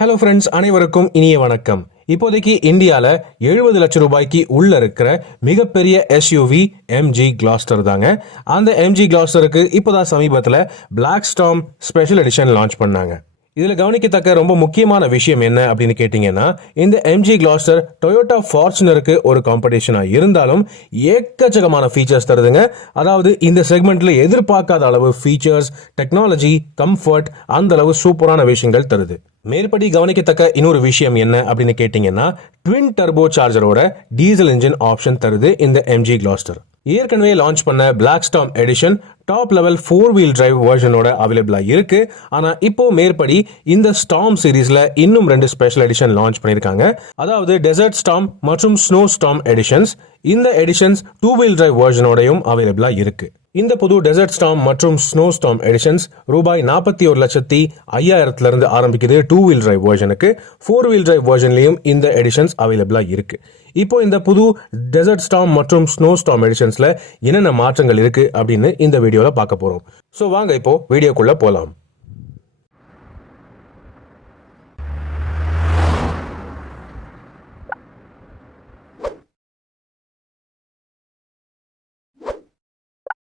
Hello friends அனைவருக்கும் இனிய வணக்கம். இப்போதைக்கு இந்தியாவில் எழுபது லட்சம் ரூபாய்க்கு உள்ள இருக்கிற மிகப்பெரிய எஸ்யூவி எம்ஜி கிளாஸ்டர் தாங்க. அந்த எம்ஜி கிளாஸ்டருக்கு இப்போதான் சமீபத்தில் black storm special edition launch பண்ணாங்க. இதில் கவனிக்கத்தக்க ரொம்ப முக்கியமான விஷயம் என்ன அப்படின்னு கேட்டிங்கன்னா இந்த எம்ஜி கிளாஸ்டர் டொயோட்டா ஃபார்ச்சுனருக்கு ஒரு காம்படிஷனாக இருந்தாலும் ஏக்கச்சக்கமான ஃபீச்சர்ஸ் தருதுங்க. அதாவது இந்த செக்மெண்ட்டில் எதிர்பார்க்காத அளவு ஃபீச்சர்ஸ் டெக்னாலஜி கம்ஃபர்ட் அந்த அளவு சூப்பரான விஷயங்கள் தருது. மேற்படி கவனிக்கத்தக்க இன்னொரு விஷயம் என்ன அப்படின்னு கேட்டிங்கன்னா ட்வின் டர்போ சார்ஜரோட டீசல் இன்ஜின் ஆப்ஷன் தருது இந்த எம்ஜி கிளாஸ்டர் ஏற்கனவே லான்ச் பண்ண black storm edition top level four wheel drive வேர்ஷனோட அவைலபிளாக இருக்குது ஆனால் இப்போ மேற்படி இந்த ஸ்டாம் சீரீஸில் இன்னும் ரெண்டு ஸ்பெஷல் எடிஷன் லான்ச் பண்ணிருக்காங்க. அதாவது டெசர்ட் ஸ்டாம் மற்றும் ஸ்னோ ஸ்டாம் எடிஷன்ஸ் இந்த எடிஷன்ஸ் டூ வீல் டிரைவ் வேர்ஷனோடையும் அவைலபிளாக இருக்குது இந்த புது டெசர்ட் ஸ்டாம் மற்றும் ஸ்னோ ஸ்டாம் எடிஷன்ஸ் ரூபாய் நாற்பத்தி ஒரு லட்சத்தி ஐயாயிரத்துலேருந்து ஆரம்பிக்குது டூ வீல் டிரைவ் வேர்ஷனுக்கு ஃபோர் வீல் டிரைவ் வேர்ஷன்லேயும் இந்த எடிஷன்ஸ் அவைலபிளாக இருக்கு. இப்போ இந்த புது டெசர்ட் ஸ்டாம் மற்றும் ஸ்னோ ஸ்டாம் எடிஷன்ஸில் என்னென்ன மாற்றங்கள் இருக்கு அப்படின்னு இந்த வீடியோவில் பார்க்க போகிறோம் ஸோ வாங்க இப்போ வீடியோக்குள்ளே போகலாம்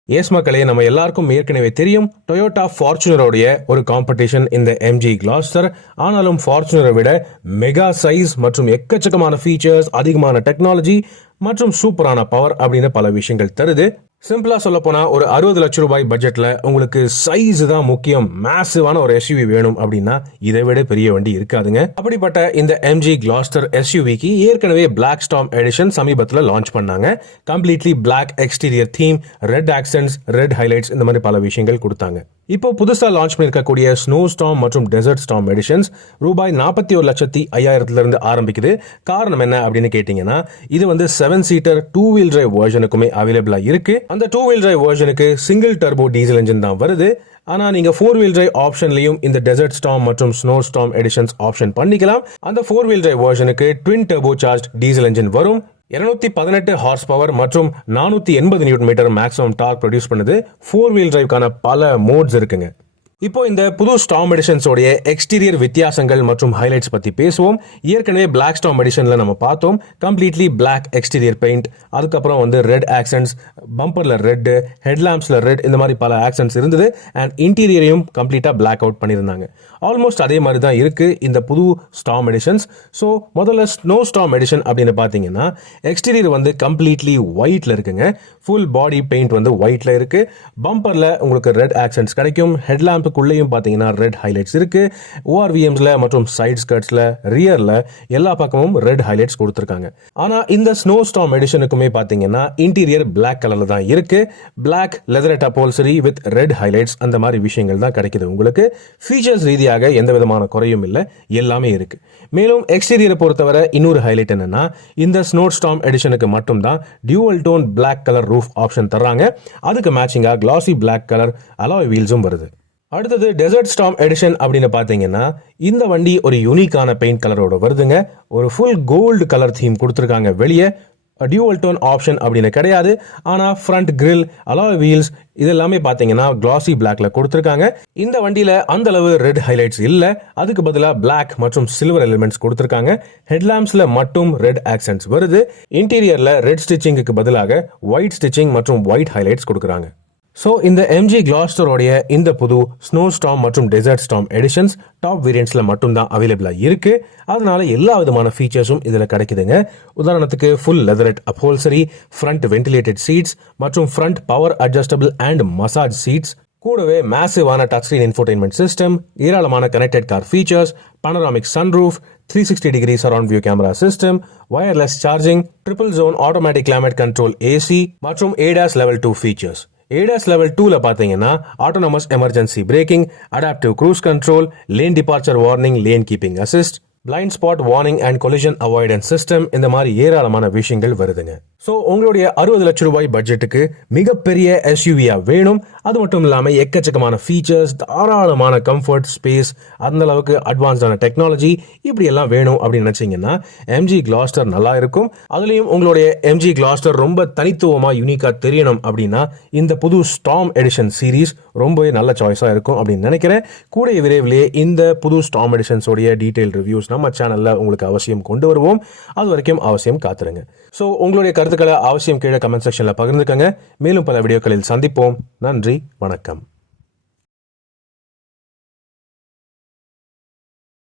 எஸ் மக்களே நம்ம எல்லாருக்கும் ஏற்கனவே தெரியும் டொயோட்டா ஃபார்ச்சுனரோடைய ஒரு காம்படிஷன் இந்த எம்ஜி கிளாஸ்டர் ஆனாலும் ஃபார்ச்சுனரை விட மெகா சைஸ் மற்றும் எக்கச்சக்கமான ஃபீச்சர்ஸ் அதிகமான டெக்னாலஜி மற்றும் சூப்பரான பவர் அப்படின்னு பல விஷயங்கள் தருது. சிம்பிளா சொல்ல போனா ஒரு அறுபது லட்சம் ரூபாய் பட்ஜெட்ல உங்களுக்கு சைஸ் தான் முக்கியம். மேசிவான ஒரு எஸ்யூவி வேணும் அப்படின்னா இதை விட பெரிய வண்டி இருக்காதுங்க. அப்படிப்பட்ட இந்த எம்ஜி கிளாஸ்டர் எஸ்யூவிக்கு ஏற்கனவே பிளாக் ஸ்டாம் எடிஷன் சமீபத்தில் லான்ச் பண்ணாங்க. Completely black exterior theme red accents red highlights இந்த மாதிரி பல விஷயங்கள் கொடுத்தாங்க. இப்போ புதுசாக லான்ச் பண்ணிருக்கக்கூடிய ஸ்னோ ஸ்டாம் மற்றும் டெசர்ட் ஸ்டாம் எடிஷன்ஸ் ரூபாய் நாற்பத்தி ஒரு லட்சத்தி ஐயாயிரத்துலேருந்து ஆரம்பிக்குது. காரணம் என்ன அப்படின்னு கேட்டிங்கன்னா இது வந்து seven seater two wheel drive வேர்ஷனுக்குமே அவைலபிளாக இருக்குது அந்த டூ வீல் டிரைவ் வேர்ஷனுக்கு சிங்கிள் டர்போ டீசல் இன்ஜின் தான் வருது. ஆனால் நீங்கள் ஃபோர் வீல் டிரைவ் ஆப்ஷன்லையும் இந்த டெசர்ட் ஸ்டாம் மற்றும் ஸ்னோ ஸ்டாம் எடிஷன்ஸ் ஆப்ஷன் பண்ணிக்கலாம். அந்த four wheel drive வேர்ஷனுக்கு twin turbo charge diesel engine வரும். இருநூத்தி பதினெட்டு ஹார்ஸ் பவர் மற்றும் நானூத்தி எண்பது newton metre maximum torque produce பண்ணுது. ஃபோர் வீல் டிரைவ்க்கான பல மோட்ஸ் இருக்குங்க. இப்போ இந்த புது ஸ்டாம் எடிஷன்ஸோடைய எக்ஸ்டீரியர் வித்தியாசங்கள் மற்றும் ஹைலைட்ஸ் பற்றி பேசுவோம். ஏற்கனவே பிளாக் ஸ்டாம் எடிஷனில் நம்ம பார்த்தோம். கம்ப்ளீட்லி பிளாக் எக்ஸ்டீரியர் பெயிண்ட் அதுக்கப்புறம் வந்து ரெட் ஆக்சன்ஸ் பம்பரில் ரெட்டு ஹெட்லாம்ப்ஸில் ரெட் இந்த மாதிரி பல ஆக்சன்ஸ் இருந்தது. அண்ட் இன்டீரியரையும் கம்ப்ளீட்டாக பிளாக் அவுட் பண்ணியிருந்தாங்க. ஆல்மோஸ்ட் அதே மாதிரி தான் இருக்குது இந்த புது ஸ்டாம் எடிஷன்ஸ் ஸோ முதல்ல ஸ்னோ ஸ்டாம் எடிஷன் அப்படின்னு பார்த்தீங்கன்னா எக்ஸ்டீரியர் வந்து கம்ப்ளீட்லி ஒயிட்டில் இருக்குங்க. ஃபுல் பாடி பெயிண்ட் வந்து ஒயிட்ல இருக்குது பம்பரில் உங்களுக்கு ரெட் ஆக்சன்ஸ் கிடைக்கும். ஹெட்லாம்புக்குள்ளேயும் பார்த்தீங்கன்னா ரெட் ஹைலைட்ஸ் இருக்கு. ஓஆர்விஎம்ஸ்ல மற்றும் சைட் ஸ்கர்ட்ஸ்ல ரியர்ல எல்லா பக்கமும் ரெட் ஹைலைட்ஸ் கொடுத்துருக்காங்க. ஆனால் இந்த ஸ்னோ ஸ்டாம் எடிஷனுக்குமே பார்த்தீங்கன்னா இன்டீரியர் பிளாக் கலரில் தான் இருக்கு. Black leatherette upholstery with red highlights அந்த மாதிரி விஷயங்கள் தான் கிடைக்குது உங்களுக்கு. ஃபீச்சர்ஸ் ரீதியாக எந்த விதமான குறையும் இல்லை எல்லாமே இருக்கு. மேலும் எக்ஸ்டீரியரை பொறுத்தவரை இன்னொரு ஹைலைட் என்னன்னா இந்த ஸ்னோ ஸ்டாம் எடிஷனுக்கு மட்டும்தான் dual tone black colour roof option தர்றாங்க. அதுக்கு மேட்சிங்காக கிளாசி பிளாக் கலர் அலாய் வீல்ஸும் வருது. அடுத்தது டெசர்ட் ஸ்டாம் எடிஷன் அப்படின்னு பார்த்தீங்கன்னா இந்த வண்டி ஒரு யூனிக்கான பெயிண்ட் கலரோட வருதுங்க. ஒரு ஃபுல் கோல்டு கலர் தீம் கொடுத்துருக்காங்க. வெளியே டியூவல் டோன் ஆப்ஷன் அப்படின்னு கிடையாது. ஆனால் ஃப்ரண்ட் கிரில் அலாய் வீல்ஸ் இது எல்லாமே பார்த்தீங்கன்னா கிளாசி பிளாக்ல கொடுத்துருக்காங்க. இந்த வண்டியில் அந்த அளவு ரெட் ஹைலைட்ஸ் இல்லை. அதுக்கு பதிலாக பிளாக் மற்றும் சில்வர் எலிமெண்ட்ஸ் கொடுத்துருக்காங்க. ஹெட்லாம்ப்ஸ்ல மட்டும் ரெட் ஆக்சன்ஸ் வருது. இன்டீரியரில் ரெட் ஸ்டிச்சிங்குக்கு பதிலாக ஒயிட் ஸ்டிச்சிங் மற்றும் ஒயிட் ஹைலைட்ஸ் கொடுக்குறாங்க. ஸோ இந்த எம்ஜி கிளாஸ்டரோடைய இந்த புது ஸ்னோ ஸ்டாம் மற்றும் டெசர்ட் ஸ்டாம் எடிஷன்ஸ் டாப் வேரியன்ட்ஸில் மட்டும்தான் அவைலபிளாக இருக்குது அதனால எல்லா விதமான ஃபீச்சர்ஸும் இதில் கிடைக்குதுங்க. உதாரணத்துக்கு full leatherette upholstery front ventilated seats மற்றும் front power adjustable and massage seats கூடவே மேசிவான டச் ஸ்க்ரீன் இன்ஃபோர்டைன்மெண்ட் சிஸ்டம் ஏராளமான connected car features panoramic sunroof three sixty degree surround view camera system wireless charging triple zone automatic climate control AC மற்றும் ADAS level two features ADAS level டூவில் பார்த்தீங்கன்னா autonomous emergency braking adaptive cruise control lane departure warning lane keeping assist blind spot warning and collision avoidance system இந்த மாதிரி ஏராளமான விஷயங்கள் வருதுங்க. So உங்களுடைய அறுபது லட்சம் ரூபாய் பட்ஜெட்டுக்கு மிகப்பெரிய எஸ்யூவியாக வேணும். அது மட்டும் இல்லாமல் எக்கச்சக்கமான ஃபீச்சர்ஸ் தாராளமான கம்ஃபர்ட் ஸ்பேஸ் அந்த அளவுக்கு அட்வான்ஸ்டான டெக்னாலஜி இப்படி எல்லாம் வேணும் அப்படின்னு நினச்சிங்கன்னா எம்ஜி கிளாஸ்டர் நல்லா இருக்கும். அதுலேயும் உங்களுடைய எம்ஜி கிளாஸ்டர் ரொம்ப தனித்துவமாக யூனிக்காக தெரியணும் அப்படின்னா இந்த புது ஸ்டாம் எடிஷன் சீரீஸ் ரொம்பவே நல்ல சாய்ஸாக இருக்கும் அப்படின்னு நினைக்கிறேன். கூடிய விரைவிலேயே இந்த புது ஸ்டாம் எடிஷன்ஸோடைய டீட்டெயில் ரிவ்யூஸ் நம்ம சேனலில் உங்களுக்கு அவசியம் கொண்டு வருவோம். அது வரைக்கும் அவசியம் காத்துருங்க. ஸோ உங்களுடைய கருத்துக்களை அவசியம் கீழே கமெண்ட் செக்ஷனில் பகிர்ந்துக்கங்க. மேலும் பல வீடியோக்களில் சந்திப்போம். நன்றி வணக்கம்.